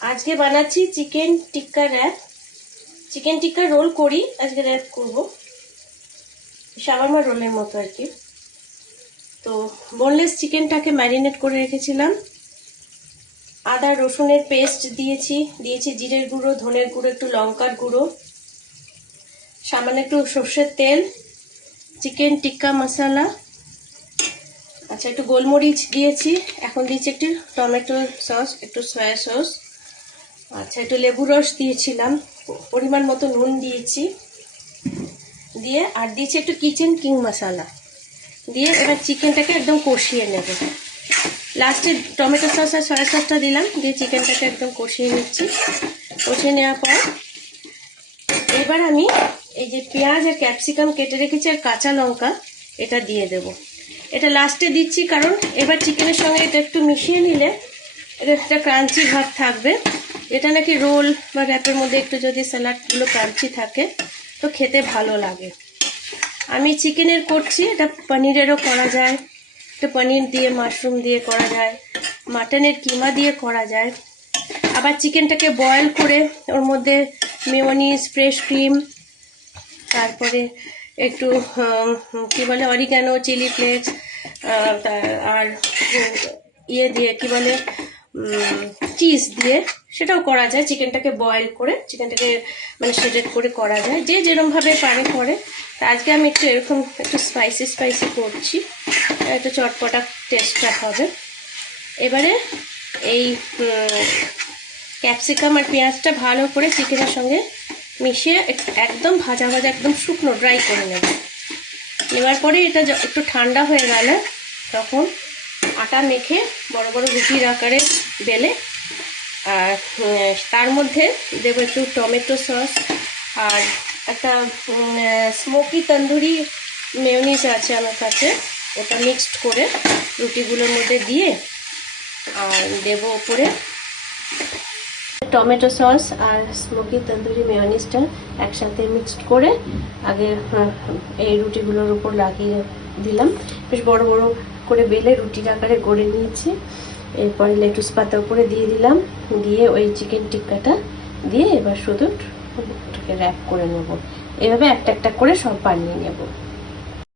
আজকে বানাচ্ছি চিকেন টিক্কা rap. Chicken টিক্কা role করি, আজকে র‍্যাপ করব, শাওয়ারমা রোলের মতো আর কি। তো বোনলেস চিকেনটাকে ম্যারিনেট করে রেখেছিলাম। আদা রসুনের পেস্ট দিয়েছি জিরের গুঁড়ো, ধনের গুঁড়ো, একটু লঙ্কার গুঁড়ো, সামান্য একটু সর্ষের তেল, চিকেন টিক্কা মশলা, আচ্ছা একটু গোলমরিচ দিয়েছি। এখন দিয়েছি একটু টমেটো সস, একটু সয়া সস, আচ্ছা একটু লেবু রস দিয়েছিলাম, পরিমাণ মতো নুন দিয়েছি, দিয়ে আর দিয়েছি একটু কিচেন কিং মশলা দিয়ে এবার চিকেনটাকে একদম কষিয়ে নেব। লাস্টে টমেটো সস আর সয়া সসটা দিলাম, দিয়ে চিকেনটাকে একদম কষিয়ে নিচ্ছি। কষিয়ে নেওয়ার পর এবার আমি এই যে পেঁয়াজ আর ক্যাপসিকাম কেটে রেখেছি আর কাঁচা লঙ্কা এটা দিয়ে দেব। এটা লাস্টে দিচ্ছি কারণ এবার চিকেনের সঙ্গে এটা একটু মিশিয়ে নিলে এটা একটা ক্রাঞ্চি ভাব থাকবে। এটা নাকি রোল বা র্যাপের মধ্যে একটু যদি স্যালাডগুলো ক্রাঞ্চি থাকে তো খেতে ভালো লাগে। আমি চিকেনের করছি, এটা পনিরেরও করা যায়, এটা পনির দিয়ে মাশরুম দিয়ে করা যায়, মাটনের কিমা দিয়ে করা যায়। আবার চিকেনটাকে বয়েল করে ওর মধ্যে মেয়োনিজ, ফ্রেশ ক্রিম, তারপরে একটু কি বলে অরিগানো, চিলি ফ্লেক্স আর ইয়ে দিয়ে কি বলে চিজ দিয়ে সেটাও করা যায়। চিকেনটাকে বয়েল করে চিকেনটাকে মানে শ্রেডেড করে করা যায়, যে যেরকমভাবে পারে করে। তা আজকে আমি একটু এরকম একটু স্পাইসি করছি, একটু চটপটা টেস্টটা হবে। এবারে এই ক্যাপসিকাম আর পেঁয়াজটা ভালো করে চিকেনের সঙ্গে মিশিয়ে একদম ভাজা একদম শুকনো ড্রাই করে নেব। নেওয়ার পরে এটা একটু ঠান্ডা হয়ে গেলে তখন আটা মেখে বড় বড় রুটির আকারে বেলে আর তার মধ্যে দেবো একটু টমেটো সস আর একটা স্মোকি তন্দুরি মেয়োনিজ আছে আমার কাছে, ওটা মিক্সড করে রুটিগুলোর মধ্যে দিয়ে আর দেবো ওপরে টমেটো সস আর স্মোকি তন্দুরি মেয়োনিজটা একসাথে মিক্সড করে আগে এই রুটিগুলোর উপর লাগিয়ে দিলাম। বেশ বড় বড় করে বেলে রুটির আকারে গড়ে নিয়েছি। এরপরে লেটুস পাতা উপরে দিয়ে দিলাম, দিয়ে ওই চিকেন টিক্কাটা দিয়ে এবার শুধু ওটাকে র্যাপ করে নেব। এভাবে একটা একটা করে সব বানিয়ে নেব।